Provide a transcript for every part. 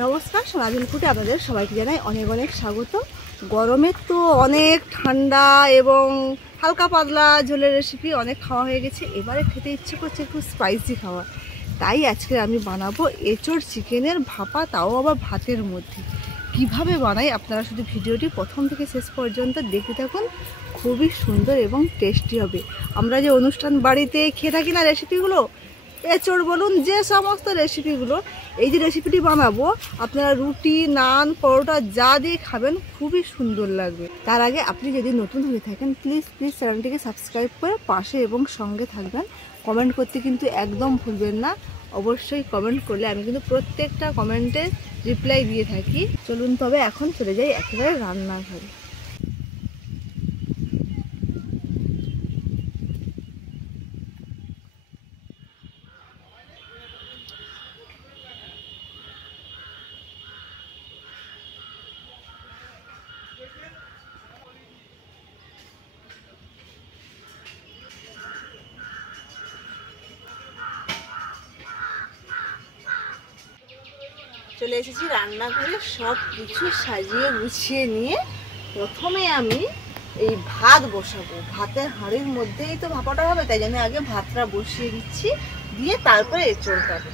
নমস্কার, সোনাঝুল ফুটে আপনাদের সবাইকে জানাই অনেক অনেক স্বাগত। গরমের তো অনেক ঠান্ডা এবং হালকা পাতলা ঝোলের রেসিপি অনেক খাওয়া হয়ে গেছে। এবারে খেতে ইচ্ছে করছে একটু স্পাইসি খাওয়া, তাই আজকে আমি বানাবো এঁচোড় চিকেনের ভাপা, তাও আবার ভাতের মধ্যে। কিভাবে বানাই আপনারা শুধু ভিডিওটি প্রথম থেকে শেষ পর্যন্ত দেখতে থাকুন, খুবই সুন্দর এবং টেস্টি হবে। আমরা যে অনুষ্ঠান বাড়িতে খেয়ে থাকি না রেসিপিগুলো, এঁচোড় বলুন, যে সমস্ত রেসিপিগুলো, এই যে রেসিপিটি বানাবো আপনারা রুটি, নান, পরোটা যা দিয়ে খাবেন খুবই সুন্দর লাগবে। তার আগে আপনি যদি নতুন হয়ে থাকেন প্লিজ চ্যানেলটিকে সাবস্ক্রাইব করে পাশে এবং সঙ্গে থাকবেন। কমেন্ট করতে কিন্তু একদম ভুলবেন না, অবশ্যই কমেন্ট করলে আমি কিন্তু প্রত্যেকটা কমেন্টে রিপ্লাই দিয়ে থাকি। চলুন তবে এখন চলে যাই একেবারে রান্নাঘরে। চলে এসেছি রান্নাঘরে, সব কিছু সাজিয়ে গুছিয়ে নিয়ে প্রথমে আমি এই ভাত বসাবো। ভাতের হাঁড়ির মধ্যেই তো ভাপাটা হবে, তাই জন্য আগে ভাতটা বসিয়ে দিচ্ছি, দিয়ে তারপরে এঁচোড় কাটবো।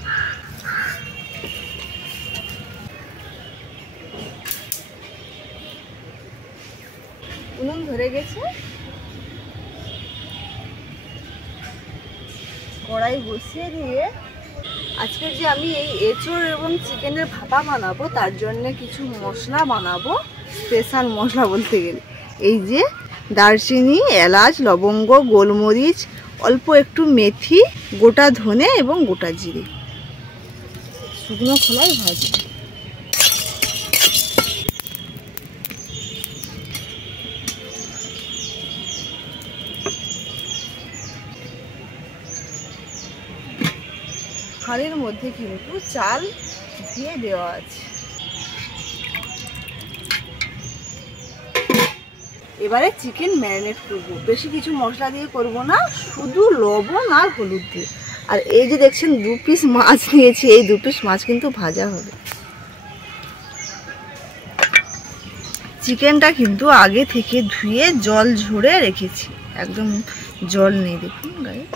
উনুন ধরে গেছে, কড়াই বসিয়ে দিয়ে আজকে যে আমি এই এঁচোড় এবং চিকেনের ভাপা বানাবো তার জন্য কিছু মশলা বানাবো। স্পেশাল মশলা বলতে গেলে এই যে দারচিনি, এলাচ, লবঙ্গ, গোলমরিচ, অল্প একটু মেথি, গোটা ধনে এবং গোটা জিরে, শুকনো খোলায় ভাজি। হাঁড়ির মধ্যে কিন্তু চাল ধুয়ে দেওয়া আছে। এবারে চিকেন ম্যারিনেট করবো, বেশি কিছু মশলা দিয়ে করব না, শুধু লবণ আর হলুদ দিয়ে। আর এই যে দেখছেন 2 পিস মাছ নিয়েছি, এই 2 পিস মাছ কিন্তু ভাজা হবে। চিকেনটা কিন্তু আগে থেকে ধুয়ে জল ঝরে রেখেছি, একদম জল নেই, দেখুন গায়ে।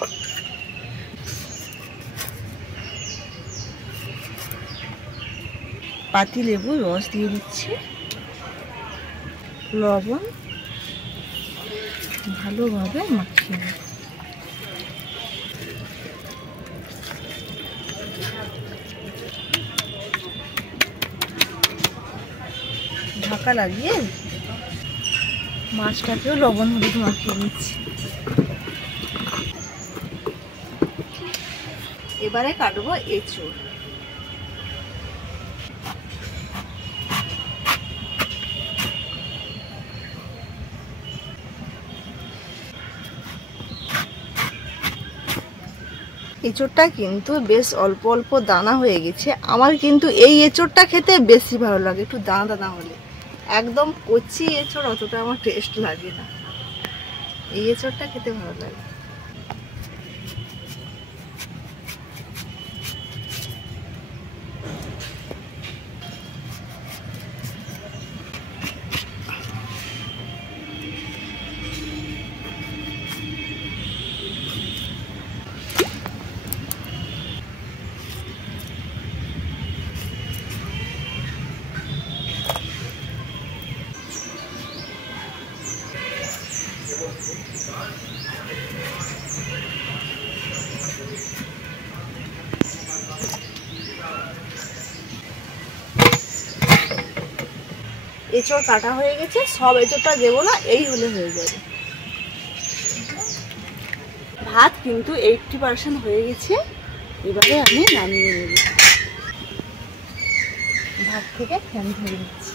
পাতি লেবুর রস দিয়ে দিচ্ছি, লবণ ভালোভাবে মাখিয়ে নেব। ঢাকা লাগিয়ে মাছটাকেও লবণ হলুদ মাখিয়ে নিচ্ছি। এবারে কাটবো এঁচোড়। এঁচোড়টা কিন্তু বেশ অল্প অল্প দানা হয়ে গেছে। আমার কিন্তু এই এঁচোড়টা খেতে বেশি ভালো লাগে, একটু দানা দানা হলে। একদম কচি এঁচোড় অতটা আমার টেস্ট লাগে না, এই এঁচোড়টা খেতে ভালো লাগে। এঁচোড় কাটা হয়ে গেছে, সব এঁচোড়টা দেবো না, এই হলে হয়ে যাবে। ভাত কিন্তু 80% হয়ে গেছে, এবারে আমি নামিয়ে নেব। ভাত থেকে ফ্যান ধরে নিচ্ছি।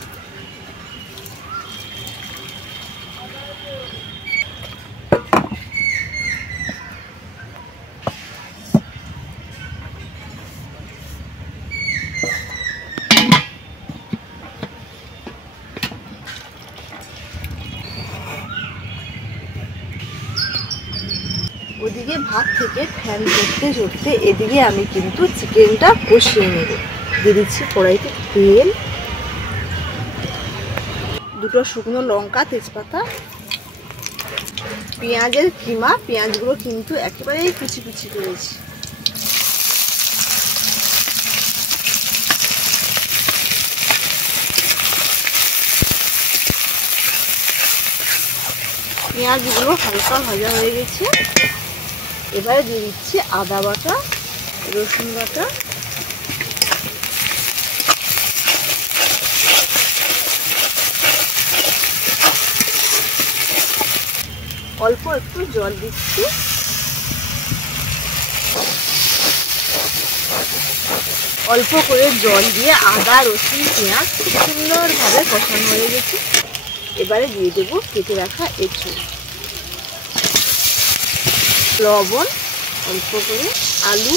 ওদিকে ভাত থেকে ফ্যান করতে করতে এদিকে আমি কিন্তু চিকেনটা কষিয়ে নেব। দিয়ে দিচ্ছি কড়াইতে তেল, দুটো শুকনো লঙ্কা, তেজপাতা, পেঁয়াজের কিমা। পেঁয়াজগুলো কিন্তু একেবারেই কুচি কুচি করেছি। পেঁয়াজগুলো হালকা ভাজা হয়ে গেছে। এবারে দিয়ে দিচ্ছি আদা বাটা, রসুন বাটা, অল্প একটু জল দিচ্ছি। অল্প করে জল দিয়ে আদা, রসুন, পেঁয়াজ খুব সুন্দরভাবে কষানো হয়ে গেছে। এবারে দিয়ে দেবো কেটে রাখা এঁচোড়, লবণ, অল্প করে আলু।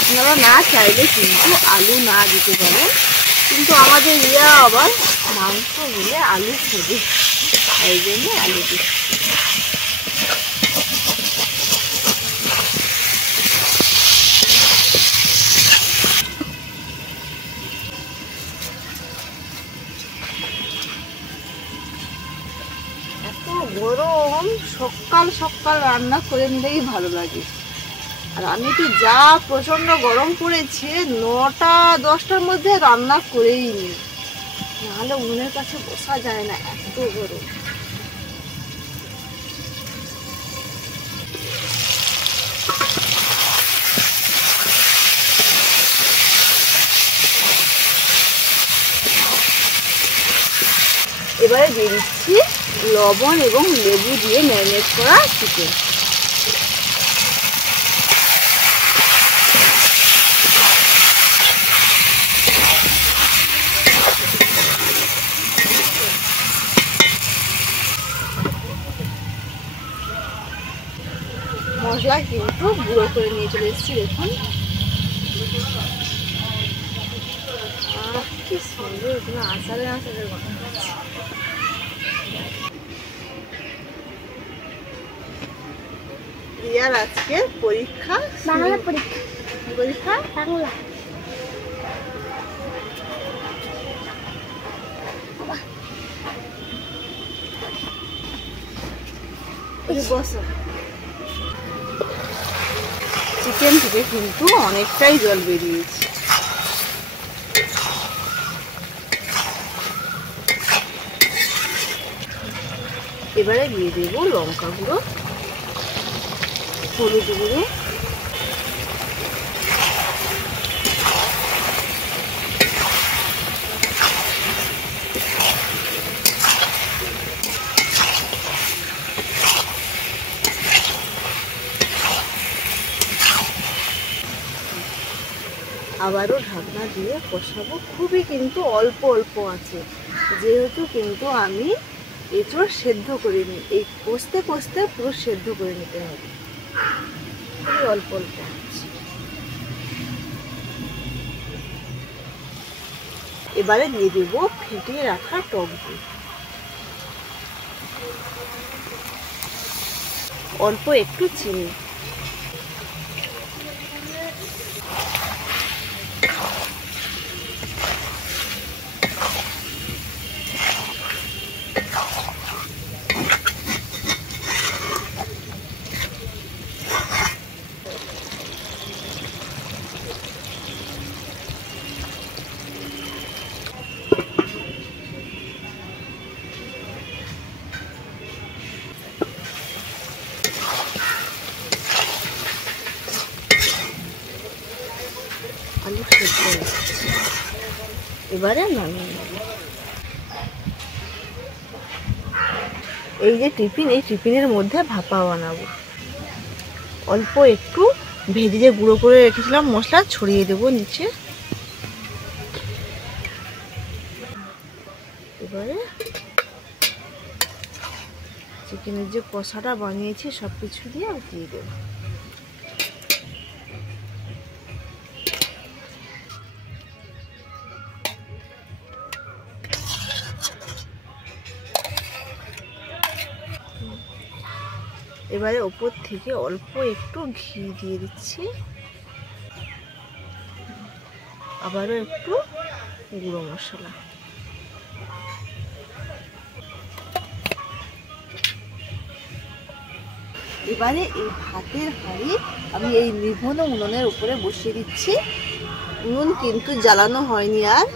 আপনারা না চাইলে কিন্তু আলু না দিতে পারেন, কিন্তু আমাদের ইয়া আবার মাংস হলে আলু খোঁজে, এই জন্য আলু দিচ্ছি। এত গরম, সকাল সকাল রান্না করে নিলেই ভালো লাগে। আর আমি তো যা প্রচন্ড গরম পড়েছে, 9টা-10টার মধ্যে রান্না করেই নি, নাহলে উনুনের কাছে বসা যায় না, এত গরম। এবারে দিয়ে দিচ্ছি লবণ এবং লেবু দিয়ে ম্যারিনেট করা চিকেন। মশলা কিন্তু গুঁড়ো করে নিয়ে চলে এসেছি, দেখুন কি সুন্দর, এখানে আচারে আচারের কথা হচ্ছে। রিয়ার আজকে পরীক্ষা, বাংলা পরীক্ষা। পরীক্ষা বাংলা। বসো। চিকেন থেকে কিন্তু অনেকটাই জল বেরিয়েছে। এবারে দিয়ে দেবো লঙ্কা গুঁড়ো, হলুদ গুঁড়ো, আবারও ঢাকনা দিয়ে কষাবো। খুবই কিন্তু অল্প অল্প আছে, যেহেতু কিন্তু আমি এঁচোড় সেদ্ধ করে নিই, এই কষতে কষতে পুরো সেদ্ধ করে নিতে হবে, খুবই অল্প অল্প আছে। এবারে দিয়ে দেবো ফেটিয়ে রাখা টক দই, অল্প একটু চিনি, আলু সেদ্ধ হয়ে গেছে। এবারে নামিয়ে নেব। এই যে টিফিন, এই টিফিনের মধ্যে ভাপা বানাবো। অল্প একটু ভেজে যে গুঁড়ো করে রেখেছিলাম মশলা ছড়িয়ে দেবো নিচে। এবারে চিকেনের যে কষাটা বানিয়েছি সব কিছু দিয়ে দিয়ে দেবো। এবারে ওপর থেকে অল্প একটু ঘি দিয়ে দিচ্ছি। আবারও একটু গুঁড়ো মশলা। এবারে এই ভাতের হাঁড়ি আমি এই নিভন উনুনের উপরে বসিয়ে দিচ্ছি। উনুন কিন্তু জ্বালানো হয়নি আর,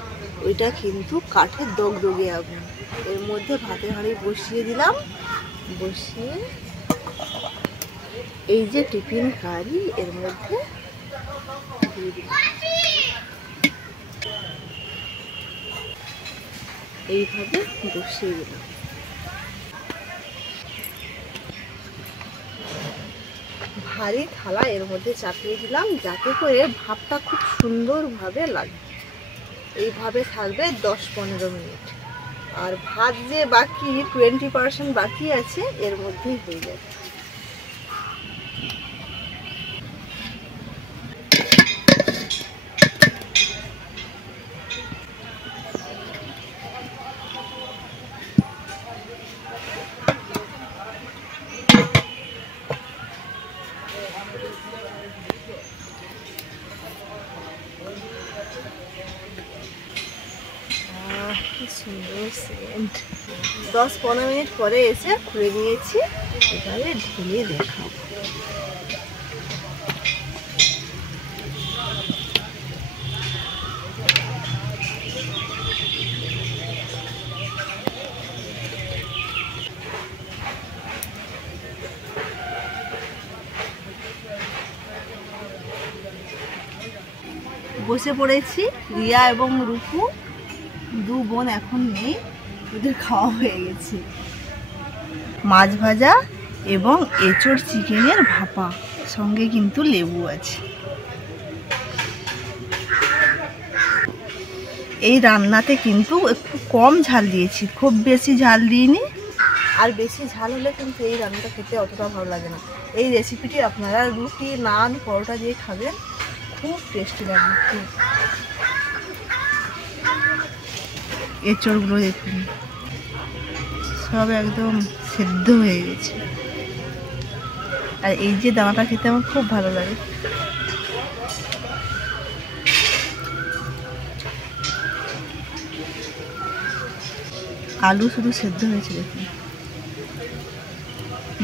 ওইটা কিন্তু কাঠের দগদগে আগুন। এর মধ্যে ভাতের হাঁড়ি বসিয়ে দিলাম, বসিয়ে এই যে টিফিন হাঁড়ি এর মধ্যে দিয়ে দিলাম। এইভাবে বসিয়ে দিলাম। ভারী থালা এর মধ্যে চাপিয়ে দিলাম, যাতে করে ভাতটা খুব সুন্দরভাবে লাগে। এইভাবে থাকবে 10-15 মিনিট। আর ভাত যে বাকি 20% বাকি আছে, এর মধ্যেই হয়ে যাবে। সুন্দর সেন্ট। 10-15 মিনিট পরে এসে খুলে নিয়েছি, এবারে ঢেলে দেখাবো। বসে পড়েছি, রিয়া এবং রূপু, দু বোন এখন নেই, ওদের খাওয়া হয়ে গেছে। মাছ ভাজা এবং এঁচোড় চিকেনের ভাপা, সঙ্গে কিন্তু লেবু আছে। এই রান্নাতে কিন্তু একটু কম ঝাল দিয়েছি, খুব বেশি ঝাল দিইনি। আর বেশি ঝাল হলে কিন্তু এই রান্নাটা খেতে অতটা ভালো লাগে না। এই রেসিপিটি আপনারা রুটি, নান, পরোটা দিয়ে খাবেন, খুব টেস্টি লাগবে। এঁচড়গুলো দেখুন সব একদম সেদ্ধ হয়ে গেছে। আর এই যে দানাটা খেতে আমার খুব ভালো লাগে। আলু শুধু সেদ্ধ হয়েছে দেখুন,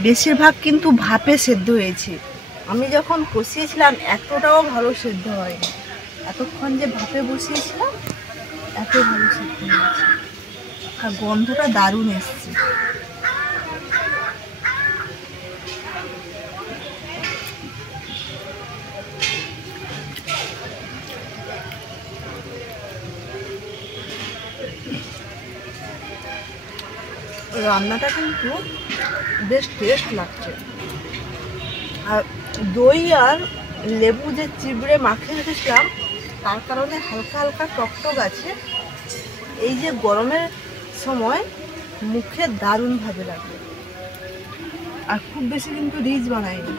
বেশিরভাগ কিন্তু ভাপে সেদ্ধ হয়েছে। আমি যখন কষিয়েছিলাম এতটাও ভালো সেদ্ধ হয়নি, এতক্ষণ যে ভাপে বসিয়েছিলাম এত ভালো সেদ্ধ হয়েছে। আর গন্ধটা দারুণ এসছে। রান্নাটা কিন্তু বেশ টেস্ট লাগছে। আর দই আর লেবু যে চিবড়ে মাখিয়ে রেখেছিলাম, তার কারণে হালকা হালকা টকটক আছে। এই যে গরমের সময় মুখে দারুণভাবে লাগবে। আর খুব বেশি কিন্তু রিচ বানাইনি।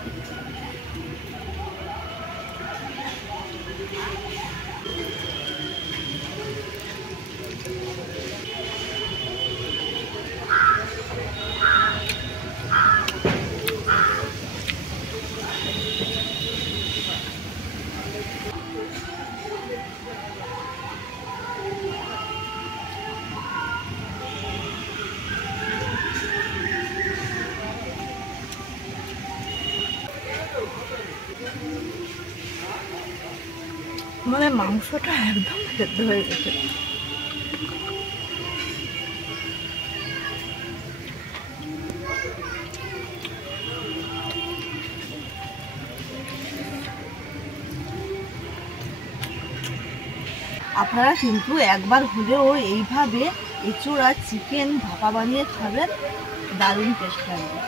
মানে মাংসটা একদম সেদ্ধ হয়ে গেছে। আপনারা কিন্তু একবার হলেও এইভাবে এঁচোড় আর চিকেন ভাপা বানিয়ে খাবেন, দারুণ টেস্ট লাগবে।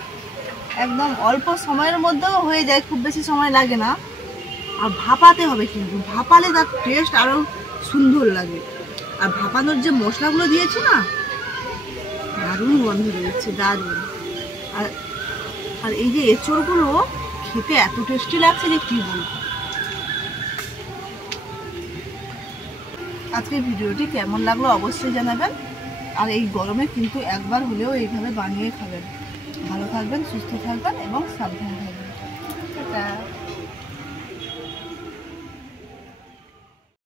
একদম অল্প সময়ের মধ্যেও হয়ে যায়, খুব বেশি সময় লাগে না। আর ভাপাতে হবে, কিন্তু ভাপালে তার টেস্ট আরও সুন্দর লাগে। আর ভাপানোর যে মশলাগুলো দিয়েছে না, দারুণ গন্ধ বেরোচ্ছে, দারুণ। আর এই যে এঁচোড়গুলো খেতে এত টেস্টি লাগছে যে কী বলবো। আজকের ভিডিওটি কেমন লাগলো অবশ্যই জানাবেন। আর এই গরমে কিন্তু একবার হলেও এইভাবে বানিয়ে খাবেন। ভালো থাকবেন, সুস্থ থাকবেন এবং সাবধানে থাকবেন।